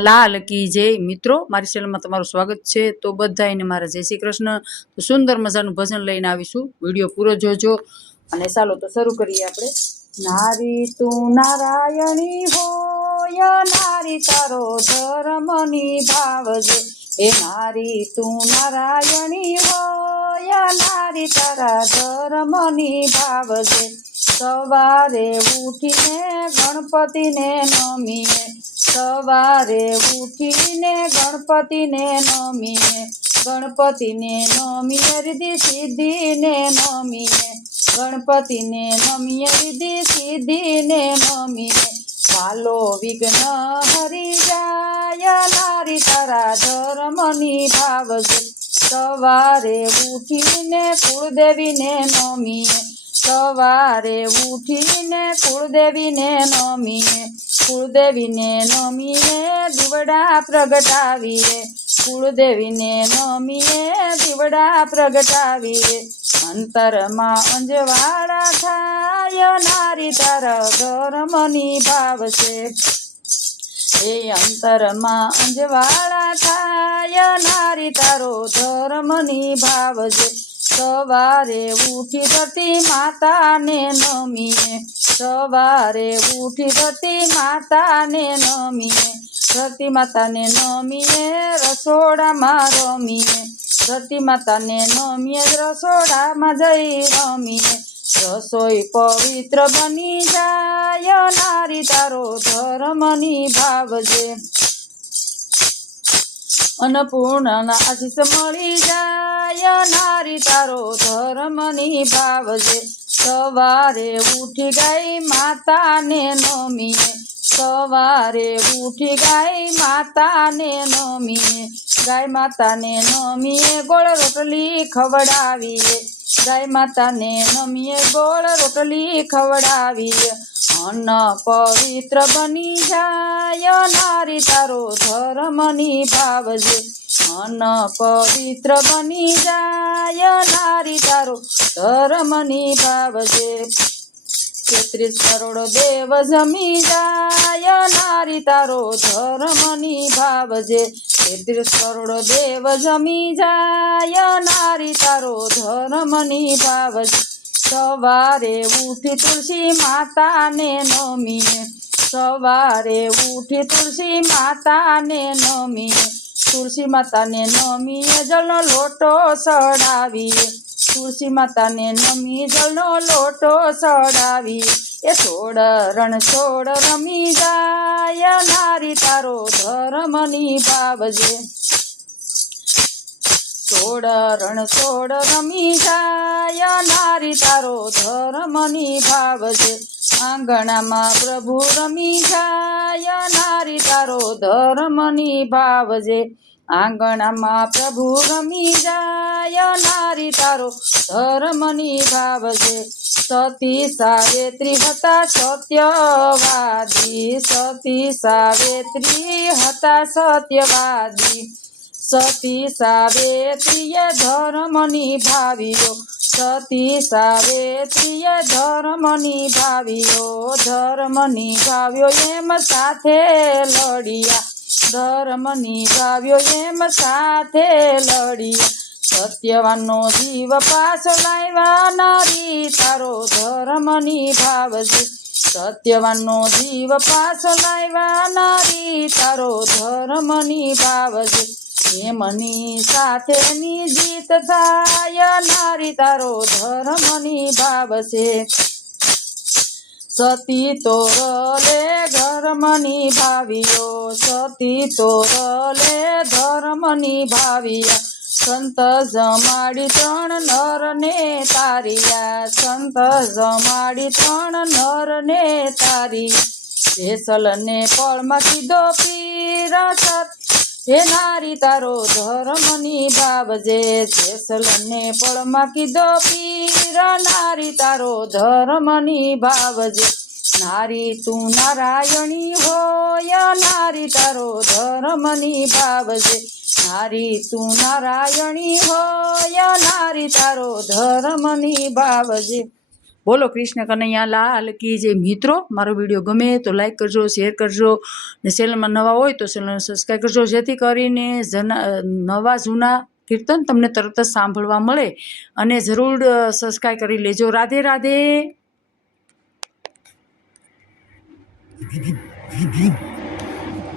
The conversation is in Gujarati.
લાલ કી જય મિત્રો, મારી ચેનલમાં તમારું સ્વાગત છે। તો બધાને મારા જય શ્રી કૃષ્ણ। તો સુંદર મજાનું ભજન લઈને આવીશું, વિડીયો પૂરો જોજો। અને ચાલો તો શરૂ કરીએ આપણે। નારી તું નારાયણી હોય, નારી તારો ધર્મ નિભાવજે। એ નારી તું નારાયણી હોય, નારી તારા ધર્મ નિભાવજે। સવારે ઉઠીને ગણપતિને નમીએ, સવારે ઉઠીને ગણપતિને નમીએ, ગણપતિને નમીએ રિદ્ધિ સિદ્ધિને નમીએ, ગણપતિને નમીએ રિદ્ધિ સિદ્ધિને નમીએ। વાલો વિઘ્ન હરી જાય, નારી તારા ધર્મ નિભાવજે। સવારે ઉઠીને કુળદેવીને નમીએ, સવારે ઉઠીને કુળદેવીને નમીએ, કુળદેવીને નમીએ દીવડા પ્રગટાવીએ, કુળદેવીને નમીએ દીવડા પ્રગટાવીએ। અંતરમાં અંજવાળા થાય, નારી તારા ધર્મ નિભાવશે। એ અંતરમાં અંજવાળા થાય, નારી તારો ધર્મ નિભાવજે। સવારે ઉઠી ધરતી માતાને નમીએ, સવારે ઉઠી ધરતી માતાને નમીએ, ધરતી માતાને નમીએ રસોડામાં રમીએ, ધરતી માતાને નમીએ રસોડામાં જઈ રમીએ। રસોઈ પવિત્ર બની જાય, નારી તારો ધર્મ નિભાવજે। અન્નપૂર્ણા આશીષ મળી જાય, નારી તારો ધર્મ નિભાવજે। સવારે ઉઠી ગાય માતાને નમીએ, સવારે ઉઠી ગાય માતાને નમીએ, ગાય માતાને નમીએ ગોળ રોટલી ખવડાવીએ, ગાય માતાને નમીએ ગોળ રોટલી ખવડાવીએ। અન્ન પવિત્ર બની જાય, નારી તારો ધર્મ નિભાવજે। અન્ન પવિત્ર બની જાય, નારી તારો ધર્મ નિભાવજે। 33 કરોડ દેવ જમી જાય, નારી તારો ધર્મ નિભાવજે। 33 કરોડ દેવ જમી જાય, નારી તારો ધર્મ નિભાવજે। સવારે ઉઠી તુલસી માતાને નમીએ, સવારે ઉઠી તુલસી માતાને નમીએ, તુલસી માતાને નમીએ જળનો લોટો ચડાવીએ, તુલસી માતાને નમી જળનો લોટો ચડાવીએ। એ છોડ રણ છોડ રમી જાય, નારી તારો ધર્મ નિભાવજે। છોડ રણ છોડ રમી જાય, નારી તારો ધર્મ નિભાવજે। આંગણામાં પ્રભુ રમી જાય, નારી તારો ધર્મ નિભાવજે। આંગણામાં પ્રભુ રમી જાય, નારી તારો ધર્મ નિભાવજે। સતી સાવિત્રી હતા સત્યવાદી, સતી સાવિત્રી હતા સત્યવાદી, સતી સાવિત્રીએ ધર્મ નિભાવ્યો, સતી સાવિત્રીએ ધર્મ નિભાવ્યો, ધર્મ નિભાવ્યો એમ સાથે લડ્યા, ધર્મ નિભાવ્યો એમ સાથે લડ્યા। સત્યવાનનો જીવ પાછો લાવ્યા, નારી તારો ધર્મ નિભાવજે। સત્યવાનનો જીવ પાછો લાવ્યા, નારી તારો ધર્મ નિભાવજે। એમની સાથેની જીત થાય, નારી તારો ધર્મ નિભાવશે। સતી તોરલે ધર્મ નિભાવ્યો, સતી તોરલે ધર્મ નિભાવ્યા। સંત જમાડી 3 નરને તાર્યા, સંત જમાડી 3 નરને તાર્યા। જેસલને પળમાં કીધો પીર હે નારી તારો ધર્મ નિભાવજે। જેસલને પળમાં કીધો પીર, નારી તારો ધર્મ નિભાવજે। નારી તું નારાયણી હોય, નારી તારો ધર્મ નિભાવજે। નારી તું નારાયણી હોય, નારી તારો ધર્મ નિભાવજે। બોલો કૃષ્ણ કનૈયા લાલ કી જય. મિત્રો, મારો વિડીયો ગમે તો લાઈક કરજો, શેર કરજો ને ચેનલમાં નવા હોય તો ચેનલને સબસ્ક્રાઈબ કરજો, જેથી કરીને નવા જૂના કીર્તન તમને તરત જ સાંભળવા મળે. અને જરૂર સબસ્ક્રાઈબ કરી લેજો. રાધે રાધે.